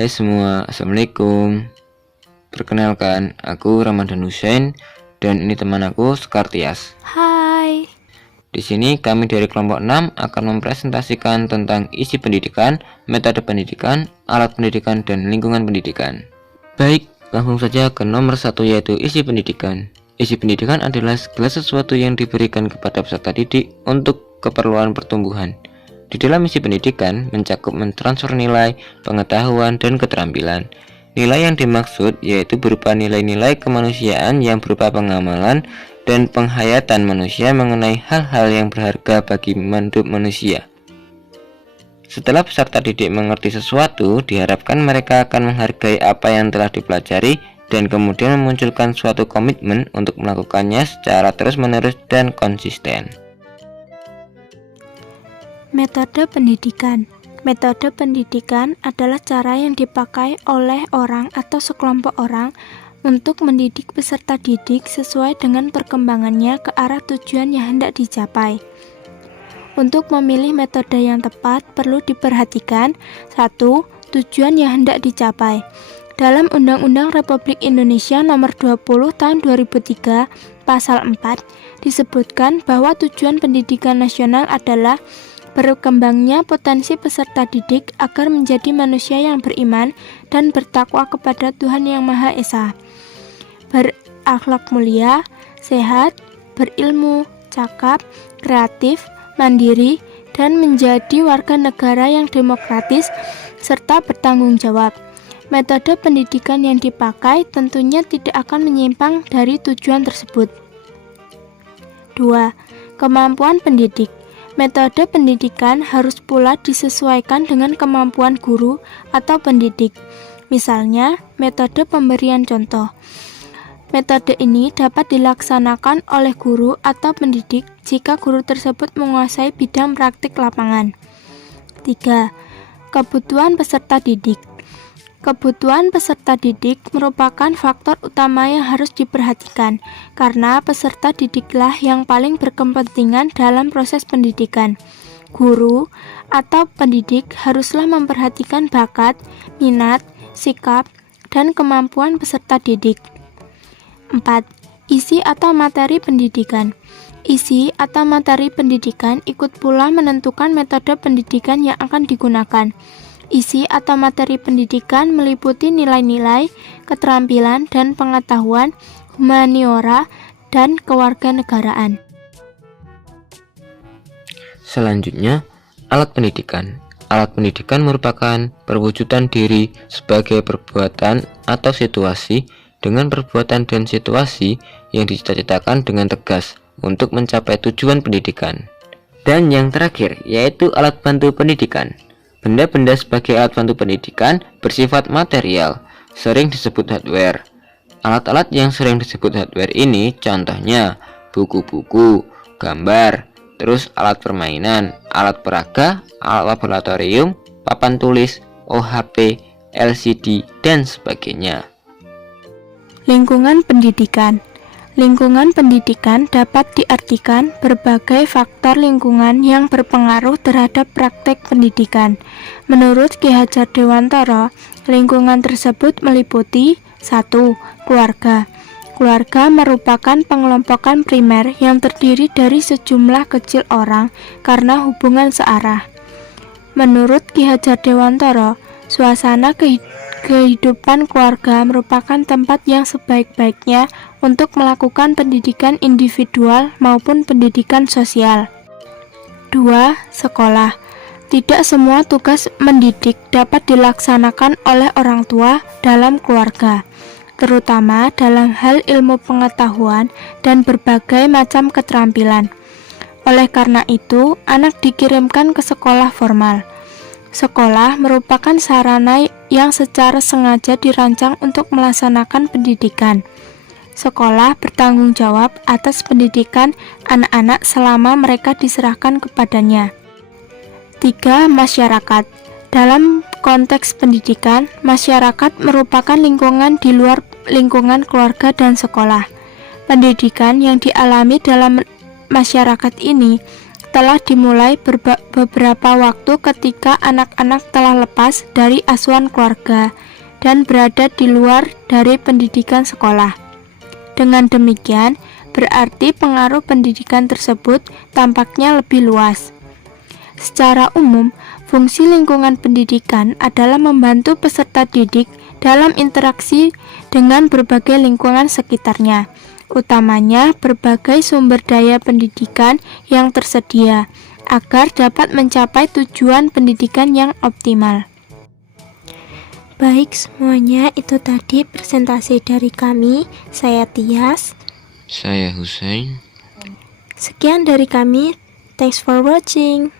Hai semua, Assalamualaikum. Perkenalkan, aku Ramadan Hussein dan ini teman aku Skartias. Hai. Di sini kami dari kelompok 6 akan mempresentasikan tentang isi pendidikan, metode pendidikan, alat pendidikan, dan lingkungan pendidikan. Baik, langsung saja ke nomor 1 yaitu isi pendidikan. Isi pendidikan adalah segala sesuatu yang diberikan kepada peserta didik untuk keperluan pertumbuhan. Di dalam isi pendidikan mencakup mentransfer nilai, pengetahuan, dan keterampilan. Nilai yang dimaksud yaitu berupa nilai-nilai kemanusiaan yang berupa pengamalan dan penghayatan manusia mengenai hal-hal yang berharga bagi hidup manusia. Setelah peserta didik mengerti sesuatu, diharapkan mereka akan menghargai apa yang telah dipelajari dan kemudian memunculkan suatu komitmen untuk melakukannya secara terus-menerus dan konsisten. Metode pendidikan. Metode pendidikan adalah cara yang dipakai oleh orang atau sekelompok orang untuk mendidik peserta didik sesuai dengan perkembangannya ke arah tujuan yang hendak dicapai. Untuk memilih metode yang tepat perlu diperhatikan 1. Tujuan yang hendak dicapai. Dalam Undang-Undang Republik Indonesia Nomor 20 Tahun 2003 Pasal 4 disebutkan bahwa tujuan pendidikan nasional adalah berkembangnya potensi peserta didik agar menjadi manusia yang beriman dan bertakwa kepada Tuhan Yang Maha Esa, berakhlak mulia, sehat, berilmu, cakap, kreatif, mandiri, dan menjadi warga negara yang demokratis serta bertanggung jawab. Metode pendidikan yang dipakai tentunya tidak akan menyimpang dari tujuan tersebut. 2. Kemampuan pendidik. Metode pendidikan harus pula disesuaikan dengan kemampuan guru atau pendidik. Misalnya, metode pemberian contoh. Metode ini dapat dilaksanakan oleh guru atau pendidik jika guru tersebut menguasai bidang praktik lapangan. 3. Kebutuhan peserta didik. Kebutuhan peserta didik merupakan faktor utama yang harus diperhatikan, karena peserta didiklah yang paling berkepentingan dalam proses pendidikan. Guru atau pendidik haruslah memperhatikan bakat, minat, sikap, dan kemampuan peserta didik. 4. Isi atau materi pendidikan. Isi atau materi pendidikan ikut pula menentukan metode pendidikan yang akan digunakan. Isi atau materi pendidikan meliputi nilai-nilai, keterampilan, dan pengetahuan, humaniora, dan kewarganegaraan. Selanjutnya, alat pendidikan. Alat pendidikan merupakan perwujudan diri sebagai perbuatan atau situasi dengan perbuatan dan situasi yang dicita-citakan dengan tegas untuk mencapai tujuan pendidikan. Dan yang terakhir, yaitu alat bantu pendidikan. Benda-benda sebagai alat bantu pendidikan bersifat material, sering disebut hardware. Alat-alat yang sering disebut hardware ini contohnya buku-buku, gambar, terus alat permainan, alat peraga, alat laboratorium, papan tulis, OHP, LCD, dan sebagainya. Lingkungan pendidikan. Lingkungan pendidikan dapat diartikan berbagai faktor lingkungan yang berpengaruh terhadap praktek pendidikan. Menurut Ki Hajar Dewantara, lingkungan tersebut meliputi 1. Keluarga. Keluarga merupakan pengelompokan primer yang terdiri dari sejumlah kecil orang karena hubungan searah. Menurut Ki Hajar Dewantara, suasana kehidupan keluarga merupakan tempat yang sebaik-baiknya untuk melakukan pendidikan individual maupun pendidikan sosial. 2. Sekolah. Tidak semua tugas mendidik dapat dilaksanakan oleh orang tua dalam keluarga, terutama dalam hal ilmu pengetahuan dan berbagai macam keterampilan. Oleh karena itu, anak dikirimkan ke sekolah formal. Sekolah merupakan sarana yang secara sengaja dirancang untuk melaksanakan pendidikan. Sekolah bertanggung jawab atas pendidikan anak-anak selama mereka diserahkan kepadanya. 3. Masyarakat. Dalam konteks pendidikan, masyarakat merupakan lingkungan di luar lingkungan keluarga dan sekolah. Pendidikan yang dialami dalam masyarakat ini telah dimulai beberapa waktu ketika anak-anak telah lepas dari asuhan keluarga dan berada di luar dari pendidikan sekolah. Dengan demikian, berarti pengaruh pendidikan tersebut tampaknya lebih luas. Secara umum, fungsi lingkungan pendidikan adalah membantu peserta didik dalam interaksi dengan berbagai lingkungan sekitarnya, utamanya berbagai sumber daya pendidikan yang tersedia, agar dapat mencapai tujuan pendidikan yang optimal. Baik semuanya, itu tadi presentasi dari kami. Saya Tias. Saya Hussein. Sekian dari kami. Thanks for watching.